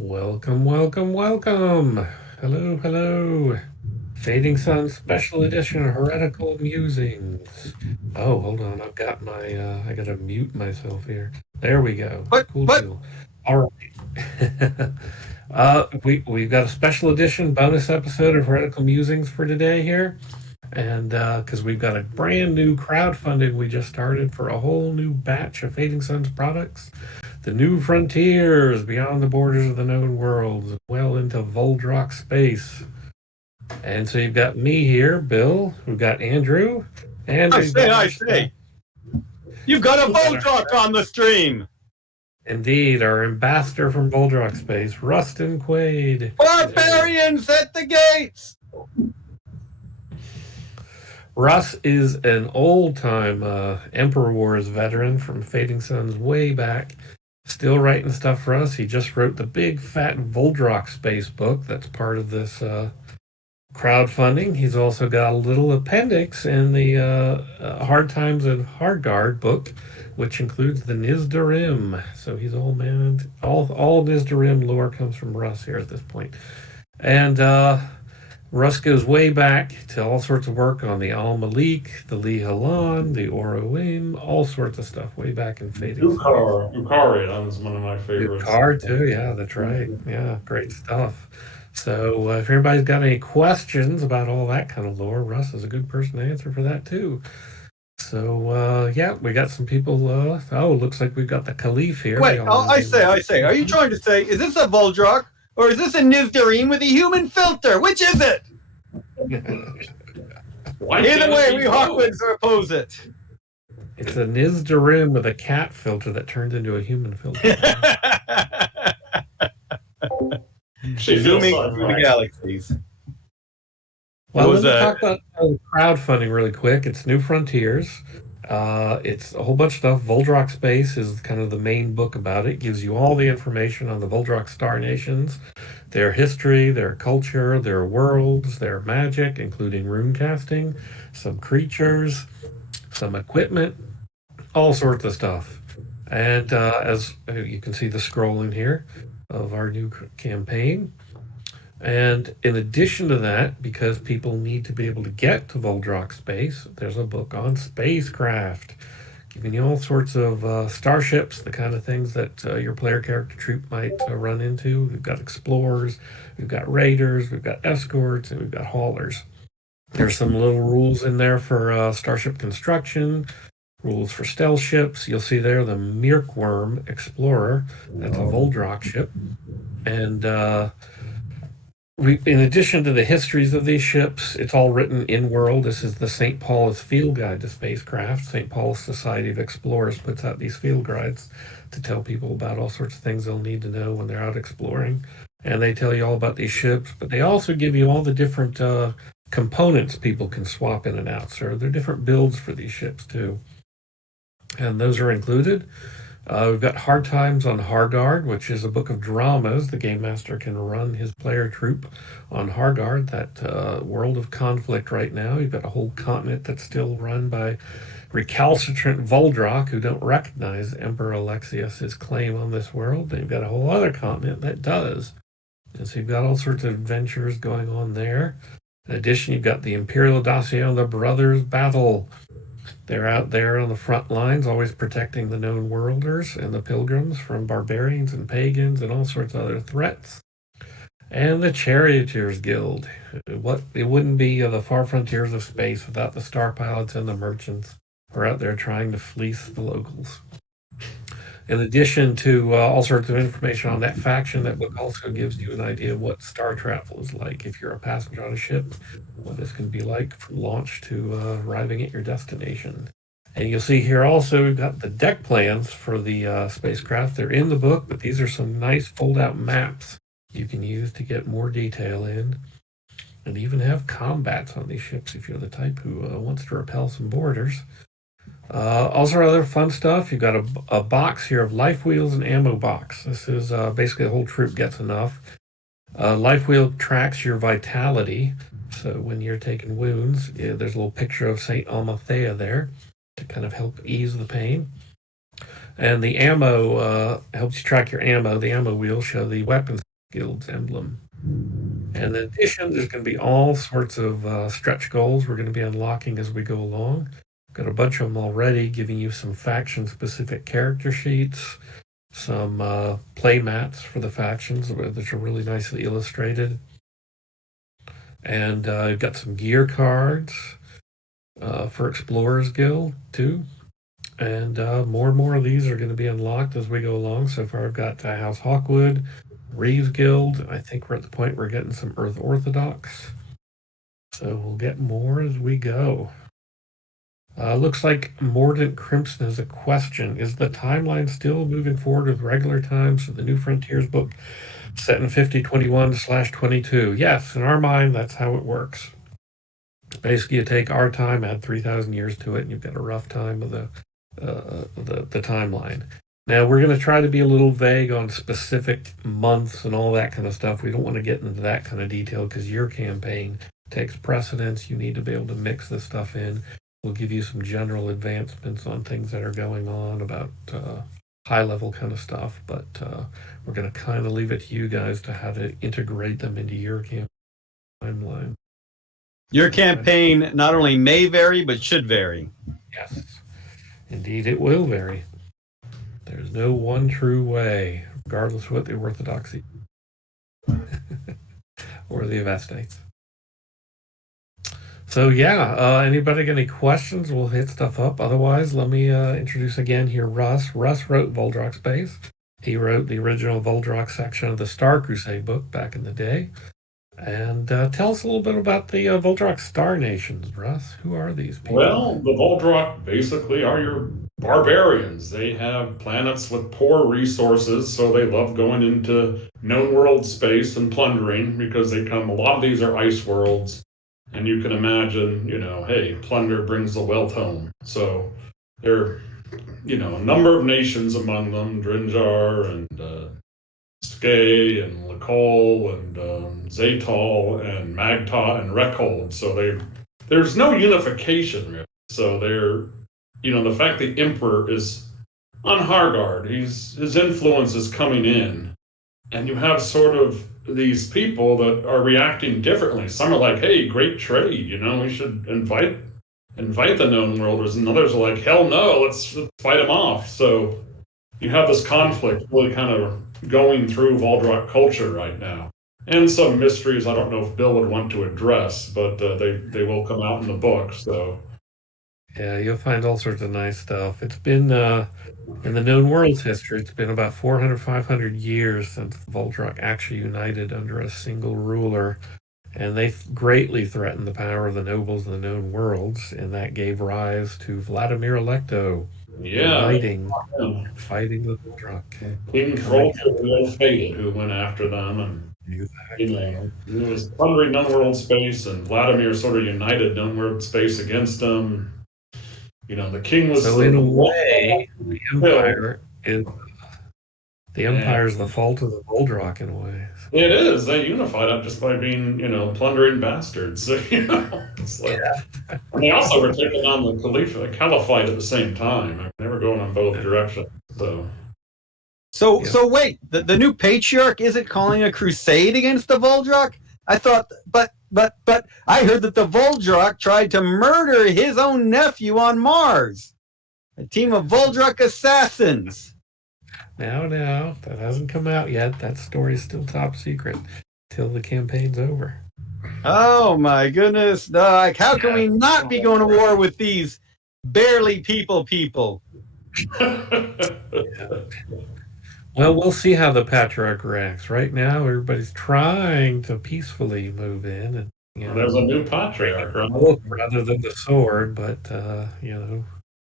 Welcome, welcome, welcome. Hello, hello. Fading Sun Special Edition Heretical Musings. Oh, hold on. I've got my, I gotta mute myself here. There we go. Cool What? deal. All right. We've got a special edition bonus episode of Heretical Musings for today here. And because we've got a brand new crowdfunding we just started for a whole new batch of Fading Suns products. The new frontiers beyond the borders of the known worlds, well into Voldrock space. And so you've got me here, Bill. We've got Andrew. And I say. You've got a Voldrock on the stream. Indeed, our ambassador from Voldrock space, Rustin Quaide. Barbarians at the gates. Russ is an old-time Emperor Wars veteran from Fading Suns way back. Still writing stuff for us. He just wrote the big, fat Voldrock space book that's part of this crowdfunding. He's also got a little appendix in the Hard Times and Hardguard book, which includes the Nizdarim. So he's all man. All Nizdarim lore comes from Russ here at this point. And Russ goes way back to all sorts of work on the Al Malik, the Li Halan, the Oroim, all sorts of stuff way back in Fading. Ukari, that was one of my favorites. Ukari too, yeah, that's right. Yeah, great stuff. So if everybody's got any questions about all that kind of lore, Russ is a good person to answer for that too. So yeah, we got some people. Looks like we've got the Caliph here. Wait, I say. Are you trying to say, is this a Voldrock or is this a Nizdarim with a human filter? Which is it? Either way, we Hawkwigs oppose it. It's a Nizdarim with a cat filter that turned into a human filter. Zooming through the galaxies. Well, let's talk about crowdfunding really quick. It's New Frontiers. It's a whole bunch of stuff. Voldrock Space is kind of the main book about it. It gives you all the information on the Voldrock Star Nations, their history, their culture, their worlds, their magic, including rune casting, some creatures, some equipment, all sorts of stuff. And as you can see the scrolling here of our new campaign. And in addition to that, because people need to be able to get to Voldrock space, there's a book on spacecraft, giving you all sorts of starships, the kind of things that your player character troop might run into. We've got explorers, we've got raiders, we've got escorts, and we've got haulers. There's some little rules in there for starship construction, rules for stealth ships. You'll see there the Mirkworm Explorer. That's a Voldrock ship. And in addition to the histories of these ships, it's all written in-world. This is the St. Paul's Field Guide to Spacecraft. St. Paul's Society of Explorers puts out these field guides to tell people about all sorts of things they'll need to know when they're out exploring. And they tell you all about these ships, but they also give you all the different components people can swap in and out. So there are different builds for these ships, too. And those are included. We've got Hard Times on Hargard, which is a book of dramas. The Game Master can run his player troop on Hargard, that world of conflict right now. You've got a whole continent that's still run by recalcitrant Voldrock who don't recognize Emperor Alexius's claim on this world. They've got a whole other continent that does. And so you've got all sorts of adventures going on there. In addition, you've got the Imperial Dossier on the Brothers Battle. They're out there on the front lines, always protecting the known worlders and the pilgrims from barbarians and pagans and all sorts of other threats. And the Charioteers Guild. It wouldn't be the far frontiers of space without the star pilots and the merchants who are out there trying to fleece the locals. In addition to all sorts of information on that faction, that book also gives you an idea of what star travel is like. If you're a passenger on a ship, what this can be like from launch to arriving at your destination. And you'll see here also we've got the deck plans for the spacecraft. They're in the book, but these are some nice fold-out maps you can use to get more detail in. And even have combats on these ships if you're the type who wants to repel some borders. Also other fun stuff, you've got a box here of life wheels and ammo box. This is basically the whole troop gets enough. Life wheel tracks your vitality, so when you're taking wounds, there's a little picture of St. Almathea there to kind of help ease the pain. And the ammo helps you track your ammo. The ammo wheels show the weapons guild's emblem. And in addition, there's going to be all sorts of stretch goals we're going to be unlocking as we go along. Got a bunch of them already, giving you some faction-specific character sheets, some play mats for the factions, which are really nicely illustrated. And you've got some gear cards for Explorers Guild, too. And more and more of these are going to be unlocked as we go along. So far, I've got House Hawkwood, Reeves Guild. I think we're at the point we're getting some Earth Orthodox. So we'll get more as we go. Looks like Mordant Crimson has a question. Is the timeline still moving forward with regular times for the New Frontiers book set in 5021/22? Yes, in our mind, that's how it works. Basically, you take our time, add 3,000 years to it, and you've got a rough time of the timeline. Now, we're going to try to be a little vague on specific months and all that kind of stuff. We don't want to get into that kind of detail because your campaign takes precedence. You need to be able to mix this stuff in. We'll give you some general advancements on things that are going on about high-level kind of stuff, but we're going to kind of leave it to you guys to how to integrate them into your campaign timeline. Your campaign not only may vary, but should vary. Yes, indeed it will vary. There's no one true way, regardless of what the orthodoxy or the Avestates. So yeah, anybody got any questions? We'll hit stuff up. Otherwise, let me introduce again here Russ. Russ wrote Voldrock Space. He wrote the original Voldrock section of the Star Crusade book back in the day. And tell us a little bit about the Voldrock Star Nations, Russ. Who are these people? Well, the Voldrock basically are your barbarians. They have planets with poor resources, so they love going into known world space and plundering because a lot of these are ice worlds. And you can imagine, hey, plunder brings the wealth home. So there are, a number of nations among them, Drinjar and Skay and Lakol and Zaytal and Magta and Rekhold. So there's no unification really. So the fact the Emperor is on Hargard, his influence is coming in, and you have sort of these people that are reacting differently. Some are like, hey, great trade, we should invite the known worlders, and others are like, hell no, let's fight them off. So you have this conflict really kind of going through Voldrock culture right now. And some mysteries I don't know if Bill would want to address, but they will come out in the book. So yeah, you'll find all sorts of nice stuff. It's been in the known world's history, it's been about 400, 500 years since Voldrock actually united under a single ruler, and they greatly threatened the power of the nobles in the known worlds, and that gave rise to Vladimir Electo uniting, fighting the Voldrock. King Frolter, the ill-fated, who went after them, and he was plundering known world space, and Vladimir sort of united known world space against them. The king was... So in a way, the Empire is the fault of the Voldrock in a way. It is. They unified it just by being, plundering bastards. So, it's like, and they also were taking on the Caliphate at the same time. They were going in both directions. So wait, the new patriarch isn't calling a crusade against the Voldrock? I thought, but I heard that the Voldrock tried to murder his own nephew on Mars. A team of Voldrock assassins. Now, that hasn't come out yet. That story's still top secret till the campaign's over. Oh my goodness. How can we not be going to war with these barely people? Well, we'll see how the Patriarch reacts. Right now, everybody's trying to peacefully move in. And, there's a new Patriarch, right? Rather than the sword, but,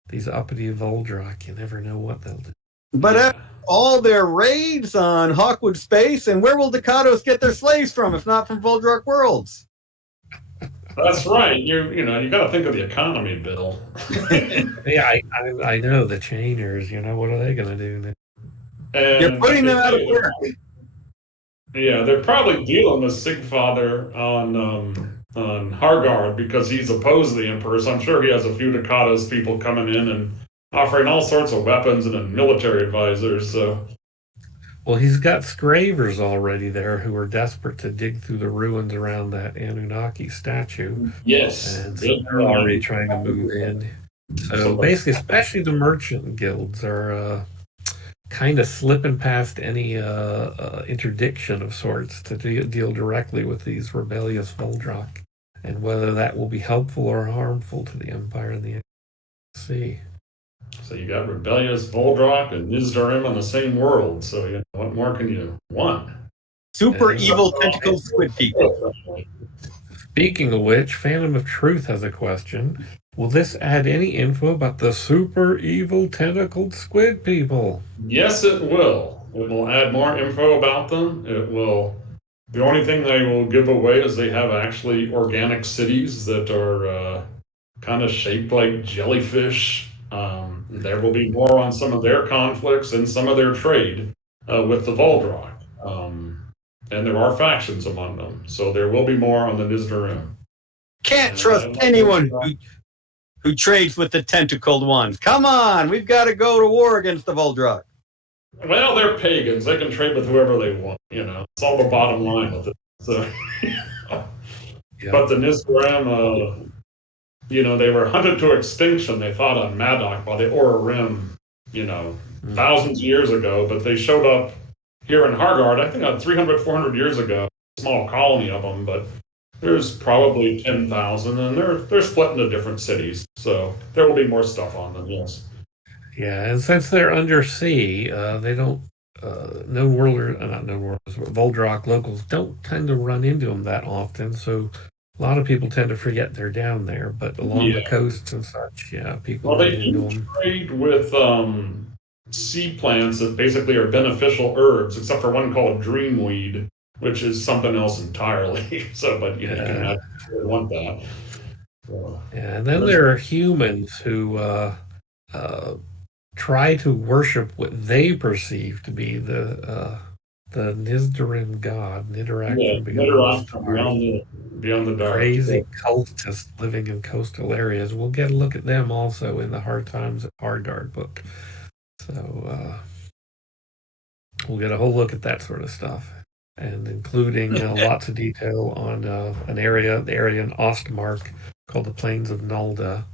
these uppity Voldrock, you never know what they'll do. But all their raids on Hawkwood Space, and where will Ducados get their slaves from, if not from Voldrock Worlds? That's right. You got to think of the economy, Bill. Yeah, I know the chainers. What are they going to do? And you're putting them out of work. Yeah, they're probably dealing with Sigfather on Hargard because he's opposed to the Emperor. So I'm sure he has a few Ducados people coming in and offering all sorts of weapons and military advisors. So, Well, he's got scravers already there who are desperate to dig through the ruins around that Anunnaki statue. Yes. And so they're already trying to move in. So basically, especially the merchant guilds are kind of slipping past any interdiction of sorts to deal directly with these rebellious Voldrak, and whether that will be helpful or harmful to the Empire and the sea. So you got rebellious Voldrak and Nizdarim on the same world. So what more can you want? Super evil tentacled squid people. Speaking of which, Phantom of Truth has a question. Will this add any info about the super evil tentacled squid people? Yes, it will. It will add more info about them. It will. The only thing they will give away is they have actually organic cities that are kind of shaped like jellyfish. There will be more on some of their conflicts and some of their trade with the Voldrak. And there are factions among them. So there will be more on the Nizdarim. Can't trust anyone who trades with the tentacled ones. Come on, we've got to go to war against the Voldrak. Well, they're pagans. They can trade with whoever they want. It's all the bottom line with it. So, But the Nizdarim, they were hunted to extinction, they thought, on Madoc by the Orarim, thousands of years ago. But they showed up here in Hargard, I think 300, 400 years ago, a small colony of them. But there's probably 10,000, and they're split into different cities. So there will be more stuff on them, yes. Yeah, and since they're undersea, they don't, Voldrak locals don't tend to run into them that often, so a lot of people tend to forget they're down there, but along the coasts and such, people run into them. Trade with sea plants that basically are beneficial herbs, except for one called dreamweed, which is something else entirely. But you can want that. And then there are humans who try to worship what they perceive to be the Nizdarim god, Nidorak beyond the dark. Crazy cultists living in coastal areas. We'll get a look at them also in the Hard Times at Hardguard book. So we'll get a whole look at that sort of stuff, and including lots of detail on the area in Ostmark called the Plains of Nalda.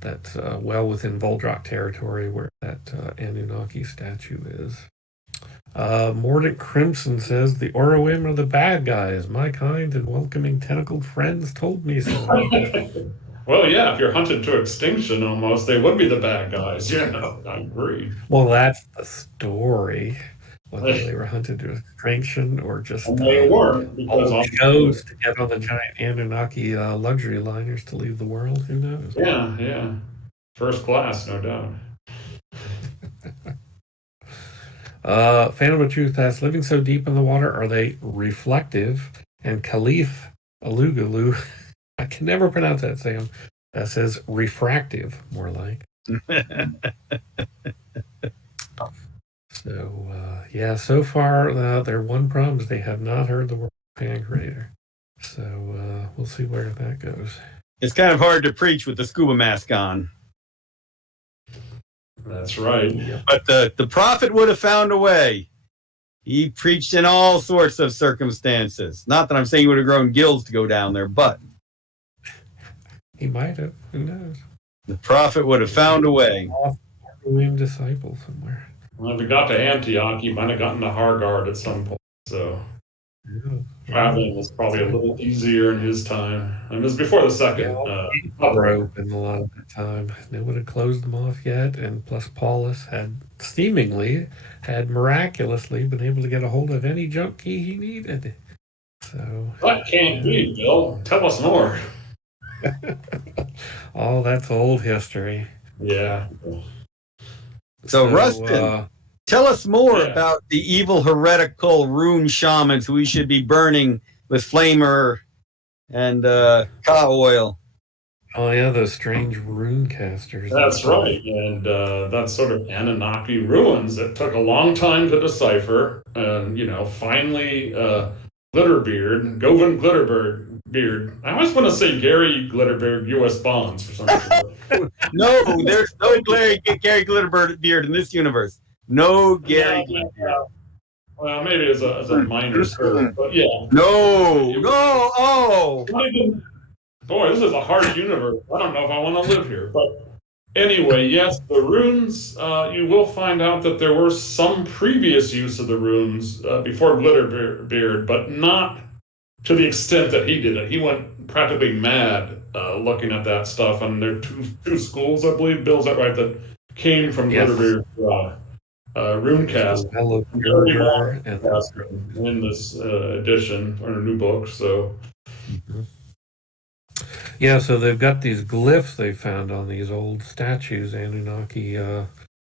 That's well within Voldrak territory where that Anunnaki statue is. Mordant Crimson says, the Orowim are the bad guys. My kind and welcoming tentacled friends told me so. Well, yeah, if you're hunted to extinction almost, they would be the bad guys. I agree. Well, that's the story. Whether they were hunted to extinction or just they weren't, because all chose to get on the giant Anunnaki luxury liners to leave the world. Who knows? Yeah. First class, no doubt. Phantom of Truth asks, living so deep in the water, are they reflective? And Khalif Alugalu, I can never pronounce that, Sam, that says refractive, more like. So, so far, their one problem is they have not heard the word pancreator. So, we'll see where that goes. It's kind of hard to preach with the scuba mask on. That's right. But the prophet would have found a way. He preached in all sorts of circumstances. Not that I'm saying he would have grown gills to go down there, but he might have. Who knows? The prophet would have found a way. Disciple somewhere. Well, if he got to Antioch, he might have gotten to Hargard at some point. So traveling was probably a little easier in his time. It was before the second. Were open a lot of the time. No one had closed them off yet, and plus Paulus had miraculously been able to get a hold of any junk key he needed. So that can't be, Bill. Tell us more. Oh, that's old history. Yeah. So Rustin, tell us more about the evil heretical rune shamans who we should be burning with flamer and ka oil. Oh yeah, those strange rune casters. That's right, and that's sort of Anunnaki ruins that took a long time to decipher, and finally, Glitterbeard, Govan Glitterbeard. I always want to say Gary Glitterbeard, U.S. Bonds for some reason. No, there's no Gary Glitterbeard in this universe. No Gary Glitterbeard. Well, maybe as a minor serve, but yeah. No, oh. Boy, this is a harsh universe. I don't know if I want to live here. But anyway, yes, the runes, you will find out that there were some previous use of the runes before Glitterbeard, but not to the extent that he did it. He went practically mad looking at that stuff. And there are two schools, I believe, Bill, is that right, that came from Yes. Glitterbeard's runecast. Hello, Very Pure, long and in this edition or new book. So yeah, so they've got these glyphs they found on these old statues, Anunnaki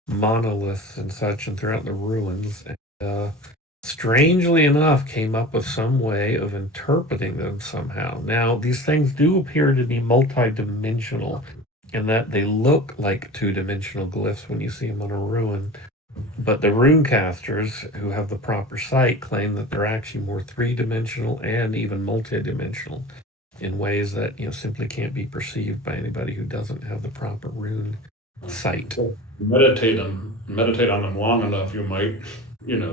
monoliths and such, and throughout the ruins. And strangely enough, came up with some way of interpreting them somehow. Now, these things do appear to be multidimensional, in that they look like two-dimensional glyphs when you see them on a ruin. But the runecasters, who have the proper sight, claim that they're actually more three-dimensional and even multidimensional in ways that simply can't be perceived by anybody who doesn't have the proper rune sight. meditate on them long enough, you might,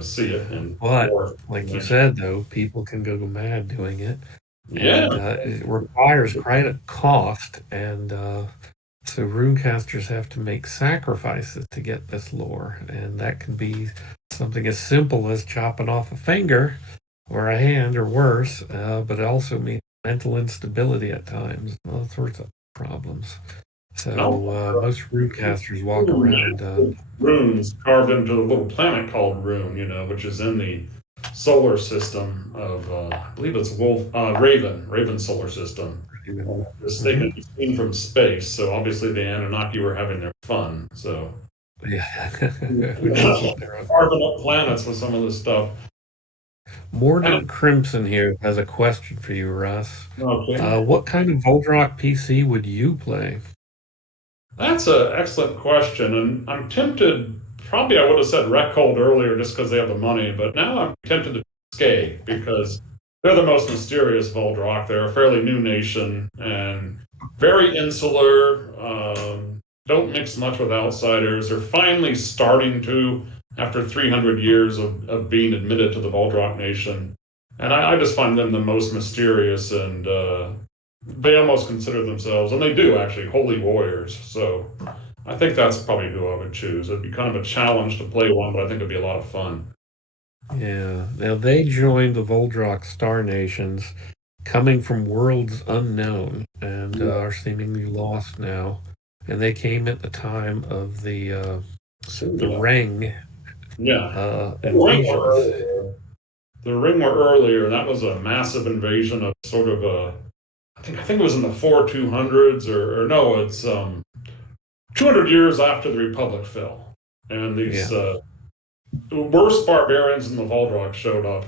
see it. But like you said, though, people can go mad doing it. Yeah. And it requires quite a cost, and so runecasters have to make sacrifices to get this lore, and that can be something as simple as chopping off a finger or a hand or worse, but it also means mental instability at times, all sorts of problems. So most runecasters walk around runes carved into a little planet called Rune, which is in the solar system of I believe it's Raven solar system. They can be seen from space, so obviously the Anunnaki were having their fun. So yeah, carving up planets with some of this stuff. Mordant Crimson here has a question for you, Russ. Okay. What kind of Voldrock PC would you play? That's an excellent question, and I'm tempted. Probably I would have said Reckhold earlier just because they have the money, but now I'm tempted to Skay because they're the most mysterious Voldrock. They're a fairly new nation and very insular. Don't mix much with outsiders. They're finally starting to, after 300 years of being admitted to the Voldrock nation. And I just find them the most mysterious, and they almost consider themselves, and they do actually, holy warriors. So I think that's probably who I would choose. It'd be kind of a challenge to play one, but I think it'd be a lot of fun. Yeah. Now, they joined the Voldrock Star Nations coming from worlds unknown and are seemingly lost now. And they came at the time of the Ring. Yeah. Invasions. The Ring were earlier. That was a massive invasion of sort of a, I think it was in the 4200s or no, it's 200 years after the Republic fell. And these worst barbarians in the Voldrock showed up.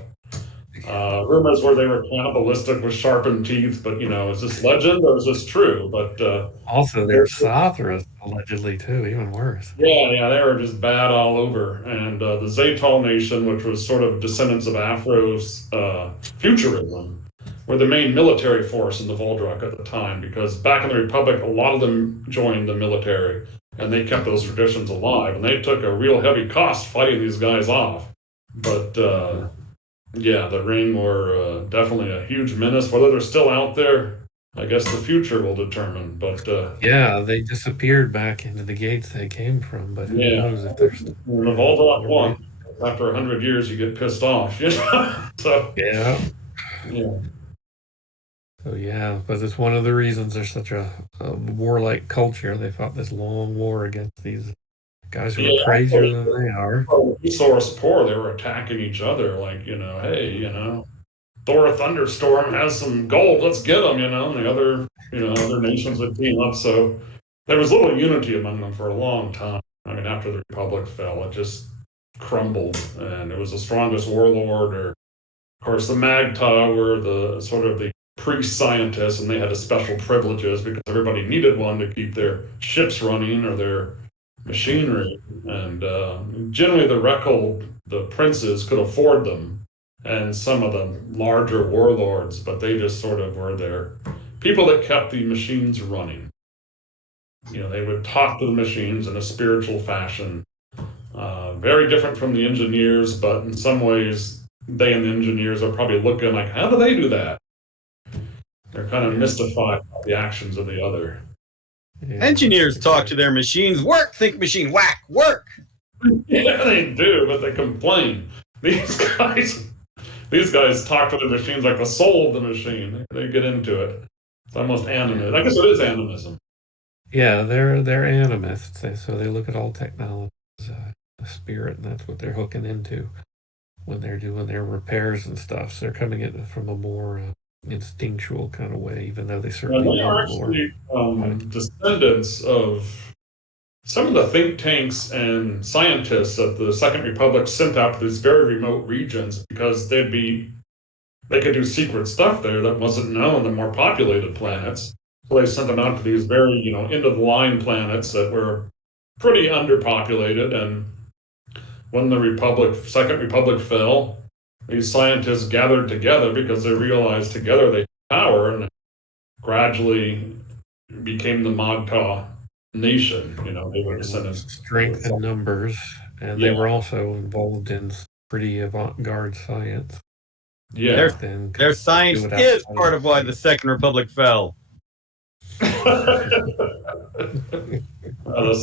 Rumors were they were cannibalistic with sharpened teeth, but is this legend or is this true? But also, they're Sothras, allegedly, too, even worse. Yeah, they were just bad all over. And the Zaytal Nation, which was sort of descendants of Afro's futurism, were the main military force in the Voldrock at the time, because back in the Republic, a lot of them joined the military, and they kept those traditions alive, and they took a real heavy cost fighting these guys off. But the Ring were definitely a huge menace. Whether they're still out there, I guess the future will determine. But they disappeared back into the gates they came from. But who knows if they're still the Voldrock won. After 100 years, you get pissed off. So yeah. So but it's one of the reasons there's such a warlike culture. They fought this long war against these guys who are crazier than they are. Resource poor, they were attacking each other like, hey, Thor Thunderstorm has some gold, let's get them, and the other, other nations would team up. So there was little unity among them for a long time. I mean, after the Republic fell, it just crumbled, and it was the strongest warlord, or of course the Magta were the sort of the pre-scientists, and they had special privileges because everybody needed one to keep their ships running or their machinery. And generally the Reckhold, the princes, could afford them, and some of the larger warlords, but they just sort of were their people that kept the machines running. They would talk to the machines in a spiritual fashion. Very different from the engineers, but in some ways, they and the engineers are probably looking like, how do they do that? They're kind of mystified by the actions of the other. Yeah, Engineers talk to their machines. Work, think machine, whack, work. Yeah, they do, but they complain. These guys talk to the machines like the soul of the machine. They get into it. It's almost animism. I guess it is animism. Yeah, they're animists, so they look at all technology as a spirit, and that's what they're hooking into when they're doing their repairs and stuff. So they're coming at it from a more instinctual kind of way, even though they certainly They know are more. actually descendants of some of the think tanks and scientists that the Second Republic sent out to these very remote regions because they could do secret stuff there that wasn't known in more populated planets. So they sent them out to these very, end of the line planets that were pretty underpopulated. And when the Second Republic fell, these scientists gathered together because they realized together they had power, and gradually became the Magta nation. They were descendants. Strength in numbers, and they were also involved in pretty avant-garde science. Yeah. Their science is part of why the Second Republic fell. The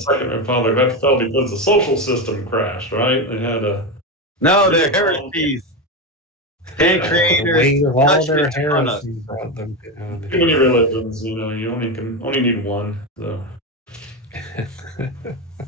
Second Republic, that fell because the social system crashed, right? They had a... No, they're heresies. And creators of all their touched on us. heresies brought them down. Too many religions, you only need one. So.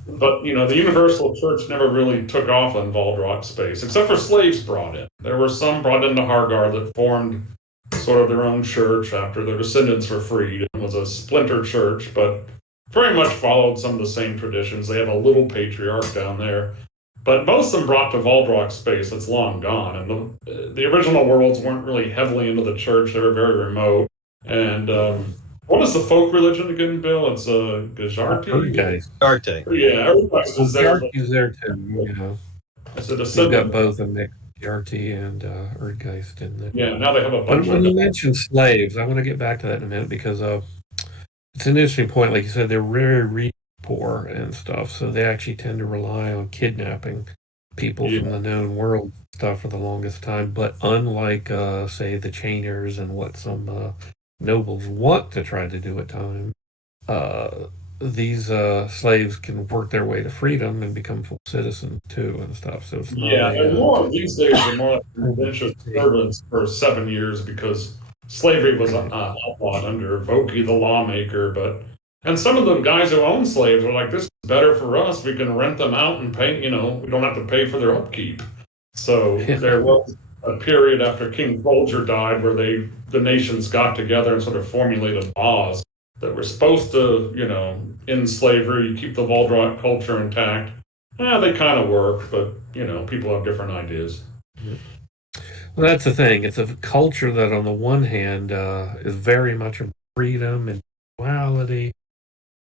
But, the Universal Church never really took off on Valdrock space, except for slaves brought in. There were some brought into Hargar that formed sort of their own church after their descendants were freed. It was a splinter church, but very much followed some of the same traditions. They have a little patriarch down there. But most of them brought to Valdrock space that's long gone. And the original worlds weren't really heavily into the church. They were very remote. And what is the folk religion again, Bill? It's Gajarti? Erdgeist. Yeah, Erdgeist is there. Gajarti's there too, It's a We've descendant. got both a mix, Gajarti and Erdgeist in there. Yeah, now they have a bunch But when of... you mentioned slaves, I want to get back to that in a minute because it's an interesting point. Like you said, they're very poor and stuff, so they actually tend to rely on kidnapping people from the known world stuff for the longest time. But unlike, say, the chainers and what some nobles want to try to do at times, these slaves can work their way to freedom and become full citizens too and stuff. So it's not and more these days are more like indentured servants for 7 years because slavery was outlawed under Voki the lawmaker. And some of the guys who own slaves were like, this is better for us. We can rent them out and pay, we don't have to pay for their upkeep. So there was a period after King Folger died where the nations got together and sort of formulated laws that were supposed to, end slavery, keep the Valdrock culture intact. They kind of work, but, people have different ideas. Well, that's the thing. It's a culture that, on the one hand, is very much of freedom and equality.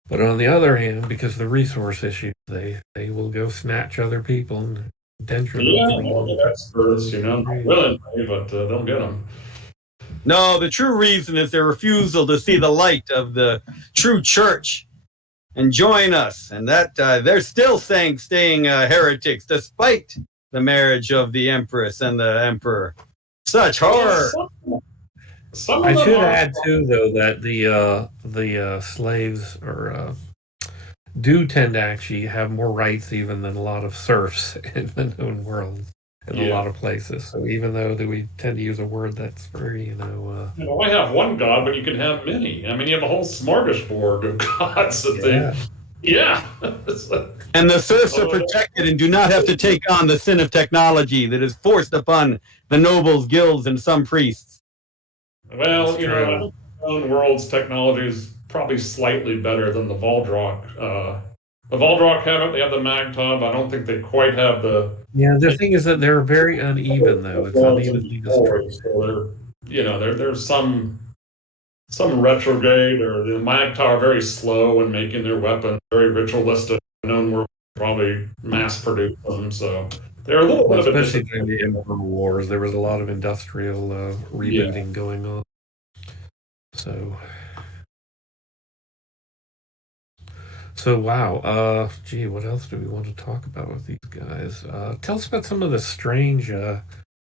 But on the other hand, because of the resource issues, they will go snatch other people and denture them. Yeah, experts, willingly, but they'll get them. No, the true reason is their refusal to see the light of the true church and join us. And that they're still staying heretics despite the marriage of the Empress and the Emperor. Such horror. I should add too, though, that the slaves do tend to actually have more rights even than a lot of serfs in the known world in a lot of places. So even though we tend to use a word that's very, I have one god, but you can have many. I mean, you have a whole smorgasbord of gods that And the serfs are protected and do not have to take on the sin of technology that is forced upon the nobles, guilds, and some priests. Well, I think the known world's technology is probably slightly better than the Valdrock. The Valdrock have it, they have the Magtub. I don't think they quite have the... Yeah, the thing is that they're very uneven, though. It's unevenly distributed. So there's some retrograde, or the Magtar are very slow in making their weapons, very ritualistic. The known world probably mass-produce them, so... They're a little bit especially during the Emperor Wars, there was a lot of industrial rebooting going on. So wow, gee, what else do we want to talk about with these guys? Tell us about some of the strange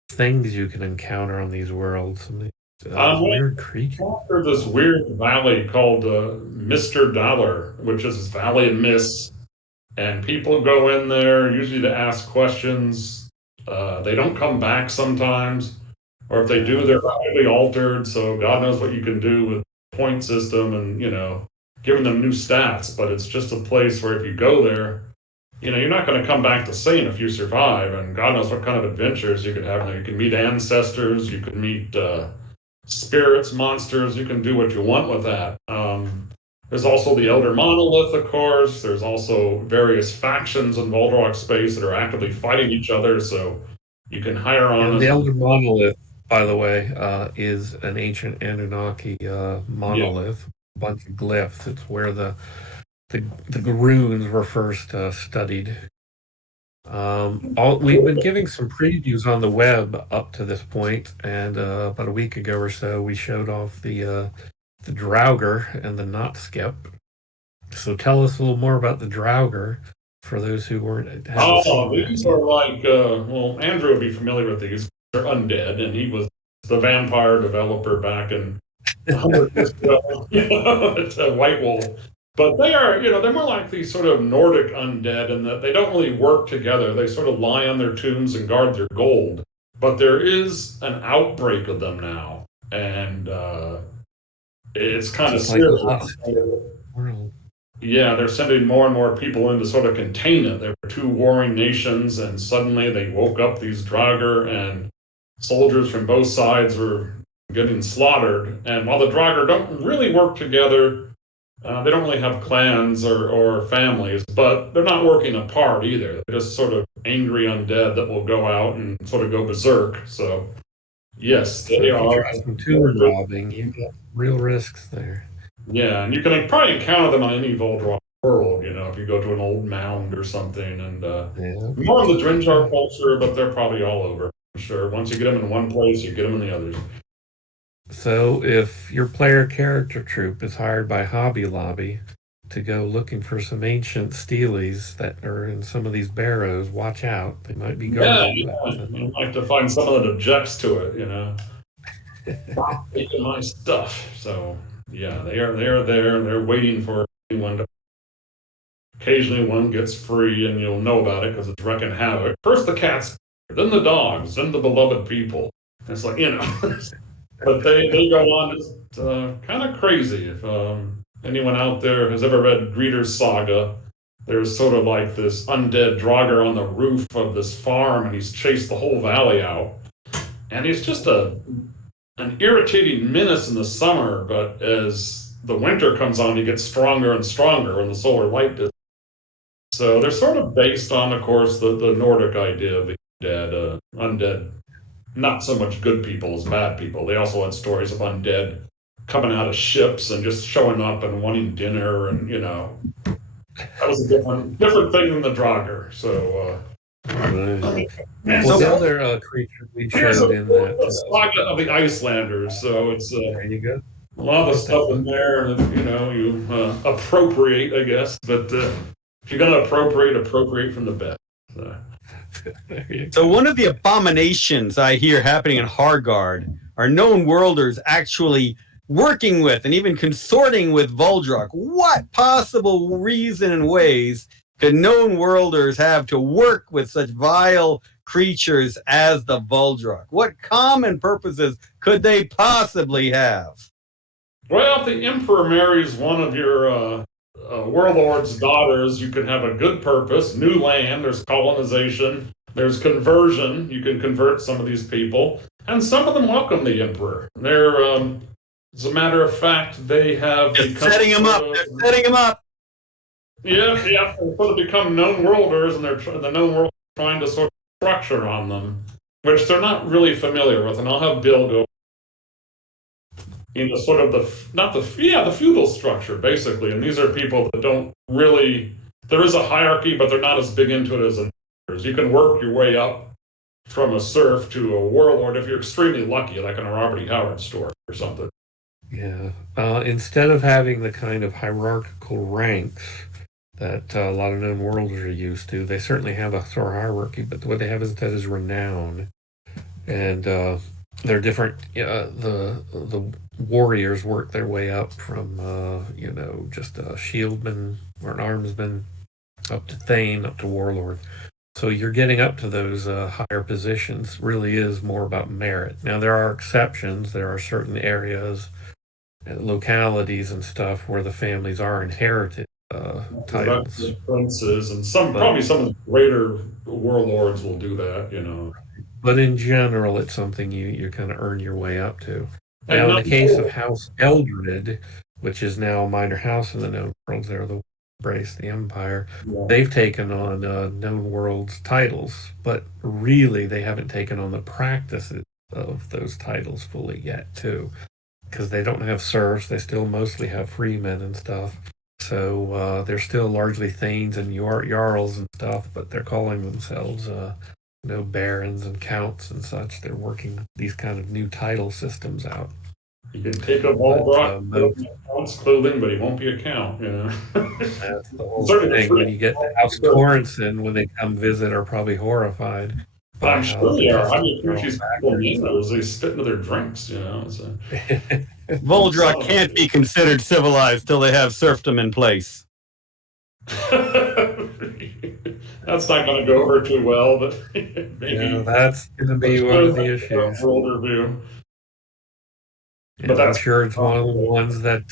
things you can encounter on these worlds. Some of these Well, weird creatures. after this weird valley called Mr. Dollar, which is this valley of mists, and people go in there usually to ask questions. They don't come back sometimes, or if they do, they're highly altered. So God knows what you can do with point system and giving them new stats. But it's just a place where if you go there, you're not going to come back the same if you survive. And God knows what kind of adventures you could have there. You can meet ancestors, you can meet spirits, monsters. You can do what you want with that. There's also the Elder Monolith, of course. There's also various factions in Voldrock space that are actively fighting each other. So you can hire on. And the Elder Monolith, by the way, is an ancient Anunnaki monolith, a bunch of glyphs. It's where the runes were first studied. We've been giving some previews on the web up to this point, and about a week ago or so, we showed off the Draugr and the Notskep. So tell us a little more about the Draugr for those who weren't. These are like well, Andrew would be familiar with these. They're undead, and he was the vampire developer back in 100 years ago. It's a White Wolf. But they are, they're more like these sort of Nordic undead in that they don't really work together. They sort of lie on their tombs and guard their gold. But there is an outbreak of them now. And it's kind of serious. Yeah, they're sending more and more people in to sort of contain it. There were two warring nations, and suddenly they woke up these Draugr, and soldiers from both sides were getting slaughtered. And while the Draugr don't really work together, they don't really have clans or families, but they're not working apart either. They're just sort of angry undead that will go out and sort of go berserk. So, yes, they are. Tomb robbing, you get real risks there. Yeah, and you can probably encounter them on any Voldrock world, if you go to an old mound or something. And more of the Drinjar culture, but they're probably all over, for sure. Once you get them in one place, you get them in the others. So if your player character troop is hired by Hobby Lobby to go looking for some ancient steelies that are in some of these barrows, watch out. They might be guarded. You might have to find someone that objects to it, taking my stuff. So yeah, they are there. They're waiting for anyone to. Occasionally one gets free, and you'll know about it because it's wrecking havoc. First the cats, then the dogs, then the beloved people. And it's like but they go on. It's kind of crazy. If anyone out there has ever read Greeter's Saga, there's sort of like this undead Draugr on the roof of this farm, and he's chased the whole valley out. And he's just an irritating menace in the summer, but as the winter comes on, he gets stronger and stronger when the solar light does. So they're sort of based on, of course, the Nordic idea of the undead. Not so much good people as bad people. They also had stories of undead coming out of ships and just showing up and wanting dinner, and that was a different thing than the Draugr. So, the other creature we showed in that Saga of the Icelanders. So it's there you go. A lot of the stuff in there that you appropriate, I guess. But if you're gonna appropriate from the best. So one of the abominations I hear happening in Hargard are known worlders actually working with and even consorting with Voldrock. What possible reason and ways could known worlders have to work with such vile creatures as the Voldrock? What common purposes could they possibly have? Well, if the Emperor marries one of your warlord's daughters, you can have a good purpose. New land, there's colonization, there's conversion. You can convert some of these people. And some of them welcome the Emperor. They're, as a matter of fact, they have They're setting him up. They're setting him up. Yeah, they sort of become known worlders, and the known world trying to sort of structure on them, which they're not really familiar with. And I'll have Bill go sort of the feudal structure, basically. And these are people that don't really, there is a hierarchy, but they're not as big into it as others. You can work your way up from a serf to a warlord if you're extremely lucky, like in a Robert E. Howard store or something. Yeah. Instead of having the kind of hierarchical ranks that a lot of known worlds are used to. They certainly have a sort of hierarchy, but what they have instead is renown, and they're different. The warriors work their way up from just a shieldman or an armsman up to thane, up to warlord. So you're getting up to those higher positions. Really is more about merit. Now there are exceptions. There are certain areas, localities, and stuff where the families are inherited titles. Princes and probably some of the greater warlords will do that. But in general, it's something you kind of earn your way up to. And Now, in the case of House Eldred, which is now a minor house in the known worlds, they're the embrace the empire. yeah. They've taken on known worlds titles, but really they haven't taken on the practices of those titles fully yet, too, because they don't have serfs. They still mostly have freemen and stuff. So they're still largely thanes and jarls and stuff, but they're calling themselves barons and counts and such. They're working these kind of new title systems out. You can take a Waldrock, put him in count's clothing, but he won't be a count. That's the whole thing. When you get to House Torrenson, when they come visit, are probably horrified. I'm sure they are. I mean, these people, they spit into their drinks, So. Voldrock can't be considered civilized till they have serfdom in place. That's not going to go over too well, but maybe. Yeah, that's going to be one of the issues. World review. But I'm sure it's one of the ones that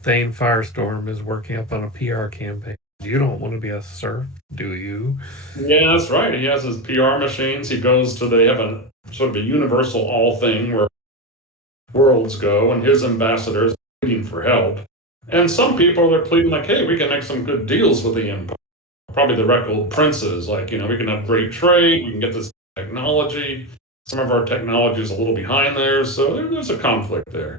Thane Firestorm is working up on a PR campaign. You don't want to be a serf, do you? Yeah, that's right. He has his PR machines. He goes to, they have a sort of a universal all thing where worlds go, and his ambassadors are pleading for help. And some people are pleading like, hey, we can make some good deals with the empire. Probably the Heretical princes, like, we can have great trade, we can get this technology. Some of our technology is a little behind theirs, so there's a conflict there.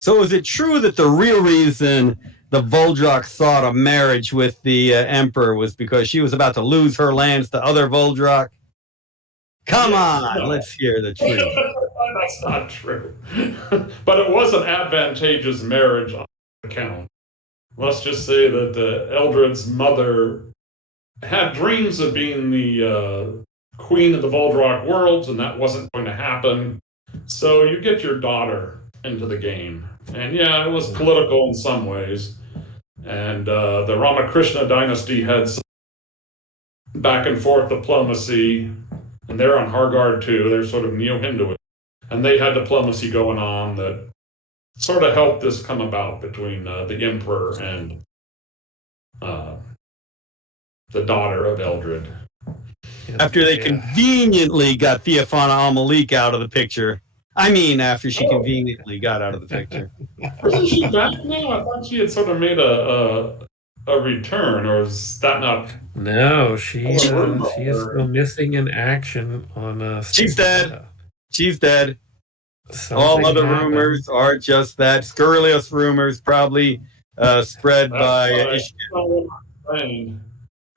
So is it true that the real reason the Voldrock sought a marriage with the emperor was because she was about to lose her lands to other Voldrock? Come on, no. Let's hear the truth. That's not true. But it was an advantageous marriage on account. Let's just say that Eldred's mother had dreams of being the queen of the Voldrock worlds, and that wasn't going to happen. So you get your daughter into the game. And yeah, it was political in some ways. And the Ramakrishna dynasty had some back and forth diplomacy, and they're on Hargard too. They're sort of neo-Hinduist. And they had diplomacy going on that sort of helped this come about between the emperor and the daughter of Eldred. After they conveniently got Theophana al-Malik out of the picture. I mean, after she conveniently got out of the picture. Wasn't she back now? I thought she had sort of made a return, or is that not? No, she is still missing in action on. She's dead. She's dead. All other rumors are just that scurrilous rumors, probably spread by.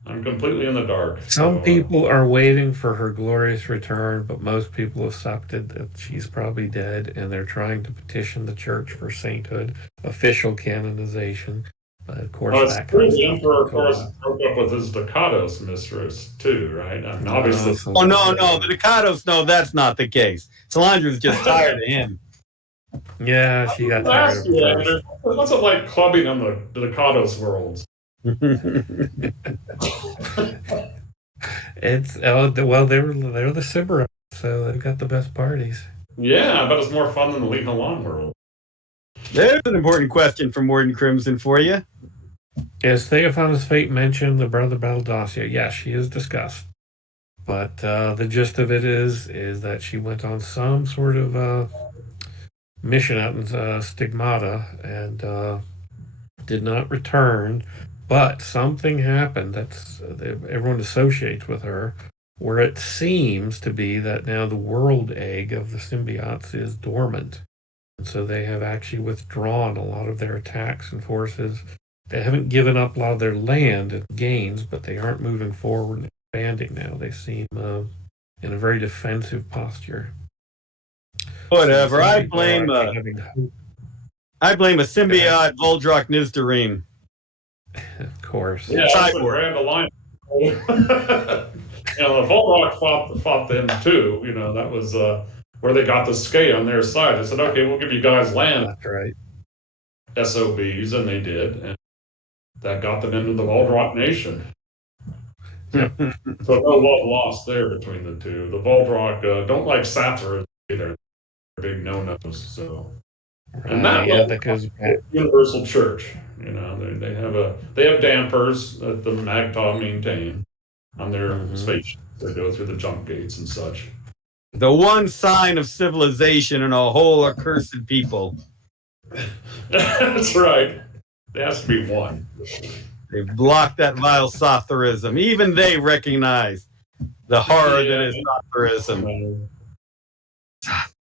I'm completely in the dark. Some people are waiting for her glorious return, but most people have accepted that she's probably dead, and they're trying to petition the church for sainthood, official canonization. But of course, the emperor, of course, broke up with his Ducados mistress too, right? I mean, obviously. No, the Ducados. No, that's not the case. Solandra's just tired of him. Yeah, she got tired of him. What's it like clubbing on the Ducados worlds? It's they're the Sybarites, so they've got the best parties. Yeah, but it's more fun than the League Along world. There's an important question from Warden Crimson for you. Is Theophana's fate mentioned the Brother Baldacia? Yes, she is discussed. But the gist of it is that she went on some sort of mission out in Stigmata and did not return. But something happened that everyone associates with her, where it seems to be that now the world egg of the symbiotes is dormant. And so they have actually withdrawn a lot of their attacks and forces. They haven't given up a lot of their land and gains, but they aren't moving forward and expanding now. They seem in a very defensive posture. Whatever. I blame a symbiote Voldrock Nizdarim. Of course. Yeah, that's what grabbed the line. The Volrock fought them too. That was where they got the skate on their side. They said, "Okay, we'll give you guys land, That's right. SOBs," and they did, and that got them into the Voldrock Nation. Yep. So no love lost there between the two. The Voldrock don't like Sathras either. They're big no-nos. So, and that goes back. Universal Church. They have dampers that the Magtaw maintain on their spaceships that go through the jump gates and such. The one sign of civilization in a whole accursed people. That's right. There has to be one. They've blocked that vile Sotherism. Even they recognize the horror that is Sotherism.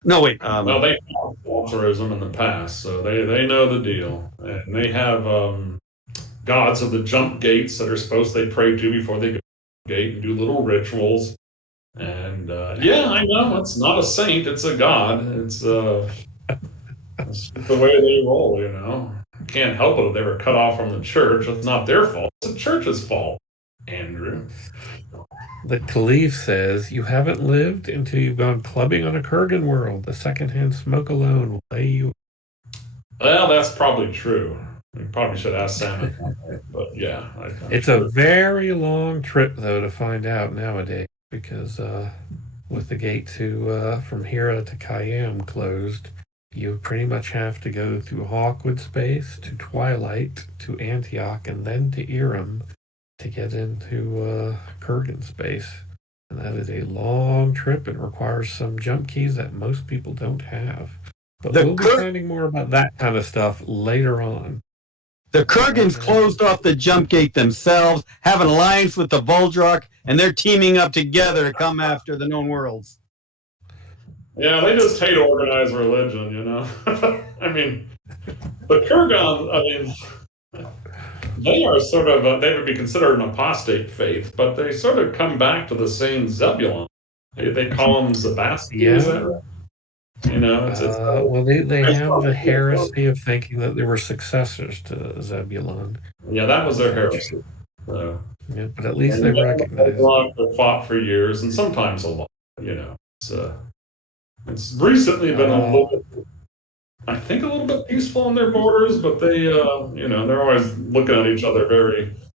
No, wait. Well, they fought Sotherism in the past, so they know the deal. And they have gods of the jump gates that are supposed they pray to before they go to the gate and do little rituals. And I know it's not a saint; it's a god. It's the way they roll. Can't help it if they were cut off from the church. It's not their fault. It's the church's fault, Andrew. The Caliph says, "You haven't lived until you've gone clubbing on a Kurgan world. The secondhand smoke alone will lay you." Well, that's probably true. We probably should ask Sam. But yeah. It's a very long trip, though, to find out nowadays, because with the gate from Hera to Khayyam closed, you pretty much have to go through Hawkwood space, to Twilight, to Antioch, and then to Irem to get into Kurgan space. And that is a long trip. It requires some jump keys that most people don't have. But we'll be finding more about that kind of stuff later on. The Kurgans closed off the jump gate themselves, have an alliance with the Voldrock, and they're teaming up together to come after the known worlds. Yeah, they just hate organized religion, I mean, the Kurgan, they are sort of, they would be considered an apostate faith, but they sort of come back to the same Zebulon. They call them Zebastia, is that right? Well, they have the heresy of thinking that they were successors to Zebulon. Yeah, that was their heresy. So, yeah, but at least they recognize it. They fought for years, and sometimes a lot, It's recently been a little bit, I think, a little bit peaceful on their borders, but they, they're always looking at each other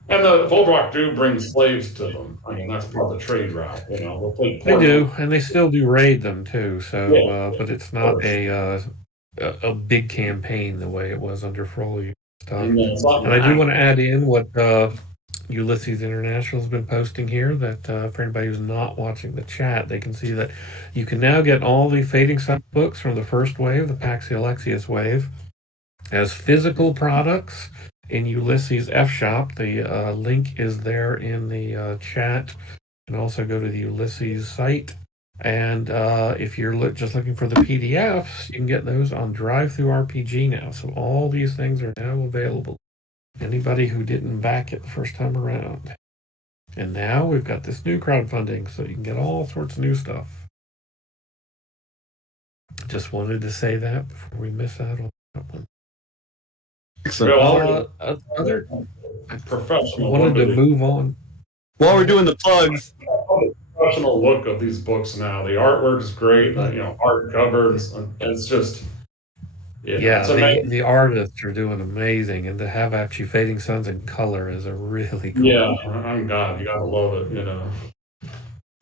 and the Voldrock do bring slaves to them. I mean, that's part of the trade route, They do, and they still do raid them too. So, but it's not a big campaign the way it was under Froley stuff. And I do want to add in what Ulysses International has been posting here, that for anybody who's not watching the chat, they can see that you can now get all the Fading Sun books from the first wave, the Pax Alexius wave, as physical products in Ulysses F Shop. The link is there in the chat. You can also go to the Ulysses site. And if you're just looking for the PDFs, you can get those on DriveThruRPG now. So all these things are now available. Anybody who didn't back it the first time around. And now we've got this new crowdfunding, so you can get all sorts of new stuff. Just wanted to say that before we miss out on that one. Other professional. Wanted to move on. While we're doing the plugs, professional look of these books now. The artwork is great. Art covers. It's just. The artists are doing amazing, and to have actually Fading Suns in color is a really cool. Yeah, I'm God. You gotta love it.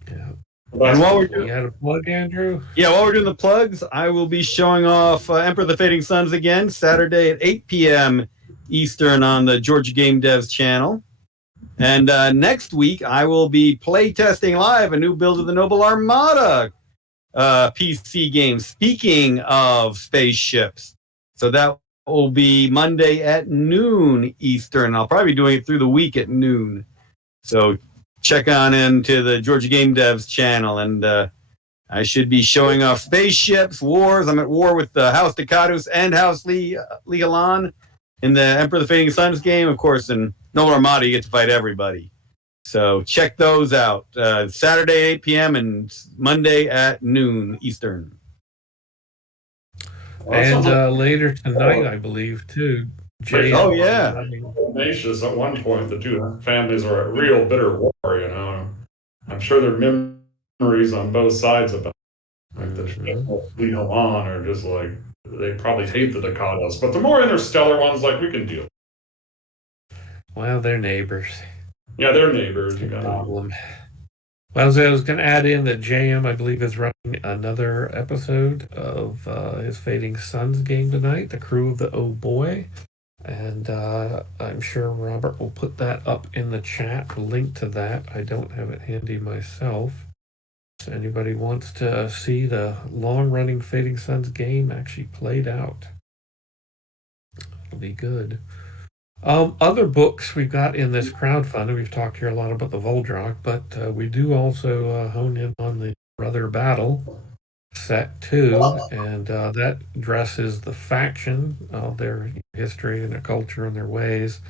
Yeah. And while we're doing, you had a plug, Andrew? Yeah, while we're doing the plugs, I will be showing off Emperor of the Fading Suns again Saturday at 8 p.m. Eastern on the Georgia Game Devs channel. And next week, I will be playtesting live a new build of the Noble Armada PC game. Speaking of spaceships, so that will be Monday at noon Eastern. I'll probably be doing it through the week at noon. So check on into the Georgia Game Devs channel, and I should be showing off spaceships, wars. I'm at war with the House Decatus and House Legalon in the Emperor of the Fading Suns game. Of course, in Noble Armada, you get to fight everybody. So check those out. Saturday, 8 p.m. and Monday at noon Eastern. And later tonight, I believe, too, Oh, yeah. Nations at one point, the two families were at real bitter war, you know. I'm sure there are memories on both sides about it. Like the traditional Milan are just like, they probably hate the Dakados, but the more interstellar ones, like, we can deal. Well, they're neighbors. Yeah, they're neighbors. You got problem. Well, I was going to add in that JM, I believe, is running another episode of his Fading Suns game tonight, The Crew of the Oh Boy. And I'm sure Robert will put that up in the chat, a link to that. I don't have it handy myself. So anybody wants to see the long-running Fading Suns game actually played out, it'll be good. Other books we've got in this crowdfunding, we've talked here a lot about the Voldrak, but we do also hone in on the Brother Battle set 2, and that addresses the faction, their history and their culture and their ways.